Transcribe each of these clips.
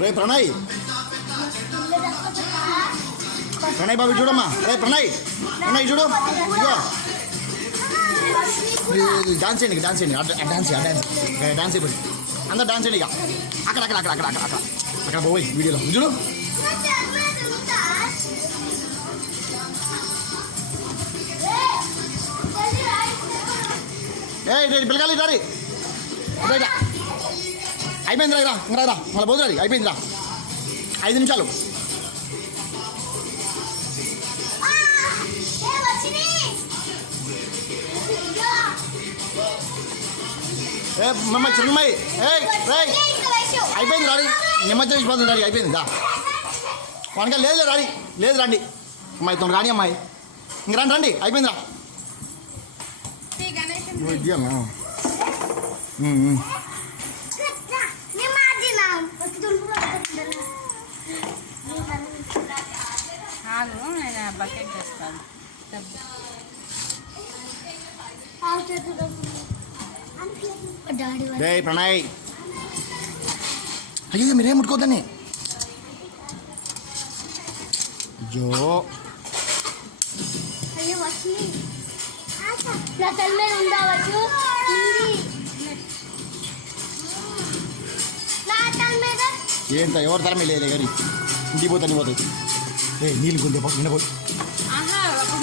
రే ప్రణయ్, ప్రణయ్ బాబు చూడమ్మా. రే ప్రణయ్, ప్రణయ్ చూడు. ఇదిగో డాన్స్ చేయండి, డాన్స్ చేయండి. డాన్స్ డాన్స్ అయిపోయింది. అందరు డాన్స్ చేయండి. ఇక అక్కడ అక్కడ అక్కడ అక్కడ అక్కడ అక్కడ పోయి వీడియోలో చూడు. పిల్లగాలి రారి. అయిపోయింది రా, ఇంకా రా, మళ్ళీ పోదు రాది. అయిపోయింది రా, 5 నిమిషాలు. మమ్మల్ని చిన్నమ్మాయి అయిపోయింది రాడి. నిమజ్జనం ఇచ్చిపోతుంది రాడి. అయిపోయింది దా వనక లేదు రాడి. లేదు రండి అమ్మాయి, తొమ్మిది రాని అమ్మాయి. ఇంక రండి రండి, అయిపోయిందిరా. బకెట్ చేస్తాను. రే ప్రణయ్, అయ్యో మీరేం ముట్టుకోద్దని. అయ్యో ఏంట ఎవరి తరం లేదు కానీ ఇంటికి పోతాను పోతుంది. నీళ్ళు కొంచెం వినపోయి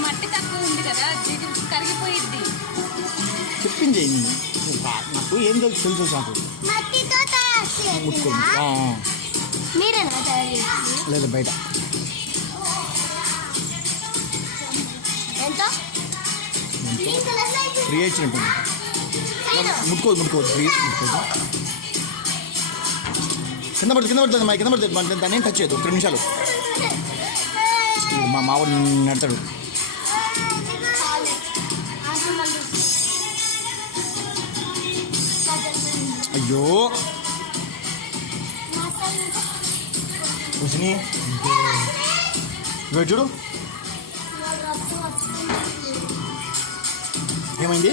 మట్టి తక్కువ ఉంది కదా, కరిగిపోయింది. చెప్పింది నాకు ఏం తెలుసు నాకు. లేదు బయట ఫ్రీ ఇచ్చినట్టుంది. ముట్టుకోదు ముట్టుకోదు, ఫ్రీ ముట్టుకోదు. కింద పడుతుంది మా కింద పడుతుంది. దాన్ని ఏం టచ్ చేయదు. 2 నిమిషాలు. మా మావాడు నడతాడు. అయ్యో కూర్చుని చూడు ఏమైంది.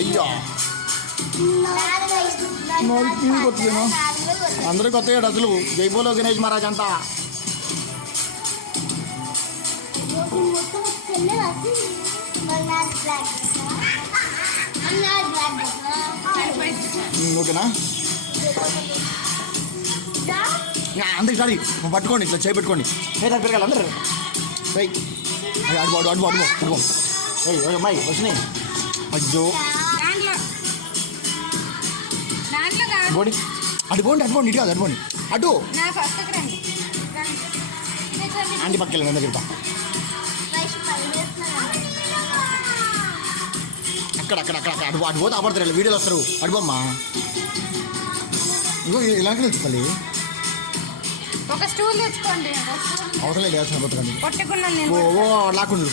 అయ్యో కొత్తదేమో, అందరూ కొత్తగా డ్రస్సులు. జైబోలో గణేష్ మహారాజ్ అంతా. ఓకేనా? అందరికి సారీ పట్టుకోండి, ఇట్లా చేయి పెట్టుకోండి. దాని పెరగాలి అందరు. అడుగు అడుగు అడుగు అడుగు అడుగు. అమ్మాయి వచ్చినాయి. అయ్యో బోడి అడుగోండి అడుగోండి. ఇటు కాదు అడుగోండి. అటు ఆంటీ పక్కన అందరు చెప్తా. అక్కడ అక్కడ అక్కడ అక్కడ అటు పోతే ఆపడతారు. వీడియోలు వస్తారు. అడుగమ్మా. ఇంకో ఇలాగే తెచ్చుకోవాలి. ఒక స్టూల్ తెచ్చుకోండి. అవసరం లేదు పోతుంది. పట్టుకున్నాను ఓ లాక్కుంది.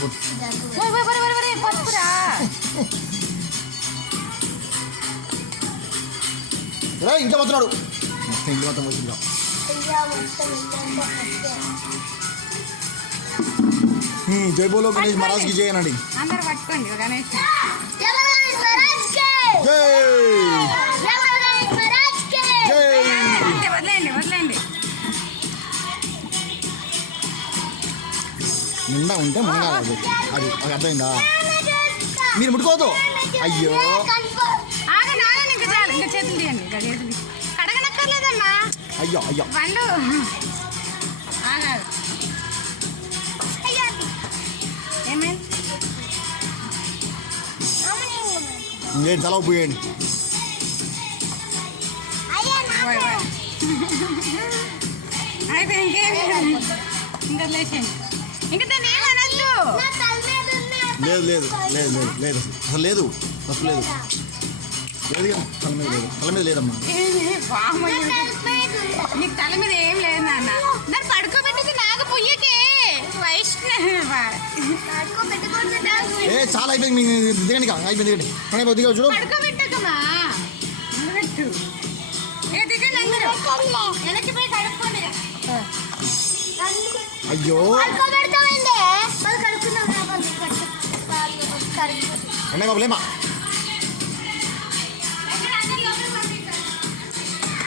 ఇంట్లో పోతున్నాడు. ఇంట్లో మొత్తం వచ్చిందా. జై బోలో గణేష్ మహారాజ్ కి జై అనండి. అందరూ పట్టుకోండి. గణేష్ వదిలేండి వదిలేండి. నిండా ఉంటే మునగాలి. అది అది అర్థమైందా? మీరు ముట్టుకోవద్దు. అయ్యో ఇంకా చేతులు తీయండి. కడగనక్కర్లేదమ్మా. అయ్యో అయ్యో వండు. ఏమైంది? నేను తల పోయండి. అయితే ఇంకేం ఇంకా లేచేయండి. ఇంకా దాన్ని ఏమనద్దు. లేదు లేదు లేదు లేదు లేదు అసలు లేదు. అసలు లేదు లేదు తల మీద లేదు. తల మీద లేదమ్మా. నీకు తల మీద ఏం లేదు నాన్న. దాన్ని పడుకోబెట్టుకు నాకు పుయ్యకే వైష్ణవ. చాలా అయిపోయింది. దిగండి అయిపోయింది. దిగ చూడు. పడుకోబెట్టకమ్మా. పెట్టు. దిగండి అందరూ. వెనక్కి పోయి కడుక్కోండి. అయ్యో అన్నయ్య బాబు లేమా.